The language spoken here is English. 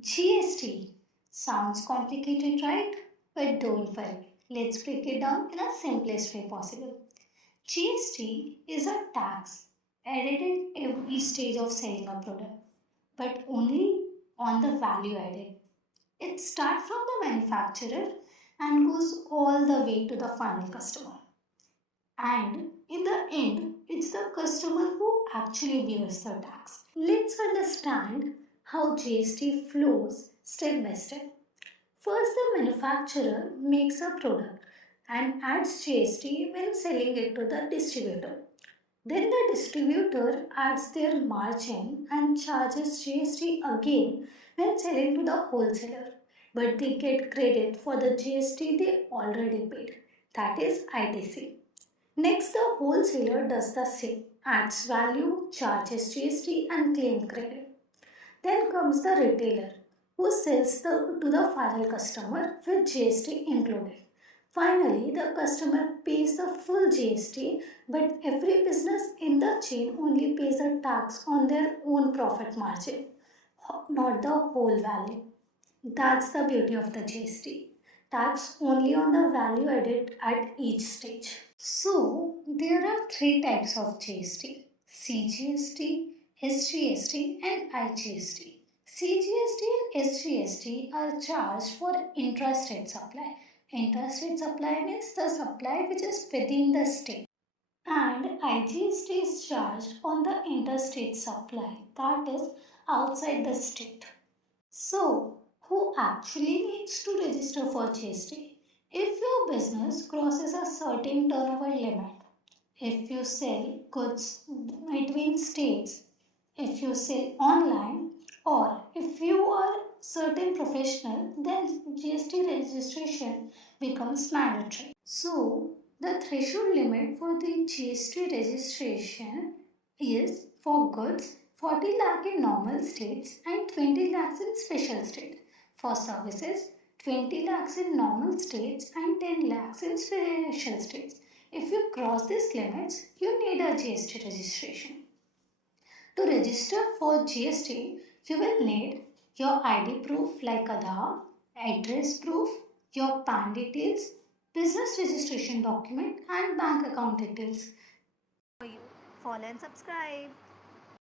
GST sounds complicated, right? But don't worry, let's break it down in the simplest way possible. GST is a tax added at every stage of selling a product, but only on the value added. It starts from the manufacturer and goes all the way to the final customer. And in the end, it's the customer who actually bears the tax. Let's understand how GST flows step by step. First, the manufacturer makes a product and adds GST when selling it to the distributor. Then the distributor adds their margin and charges GST again when selling to the wholesaler. But they get credit for the GST they already paid. That is ITC. Next, the wholesaler does the same, adds value, charges GST and claim credit. Then comes the retailer who sells to the final customer with GST included. Finally, the customer pays the full GST, but every business in the chain only pays the tax on their own profit margin, not the whole value. That's the beauty of the GST. Tax only on the value added at each stage. So, there are three types of GST: CGST, SGST, and IGST. CGST and SGST are charged for intrastate supply. Intrastate supply means the supply which is within the state. And IGST is charged on the interstate supply, that is outside the state. So, who actually needs to register for GST? If your business crosses a certain turnover limit, if you sell goods between states, if you sell online, or if you are certain professional, then GST registration becomes mandatory. So, the threshold limit for the GST registration is for goods 40 lakh in normal states and 20 lakhs in special state. For services, 20 lakhs in normal states and 10 lakhs in special states. If you cross these limits, you need a GST registration. To register for GST, you will need your ID proof like Aadhaar, address proof, your PAN details, business registration document, and bank account details. For you, follow and subscribe.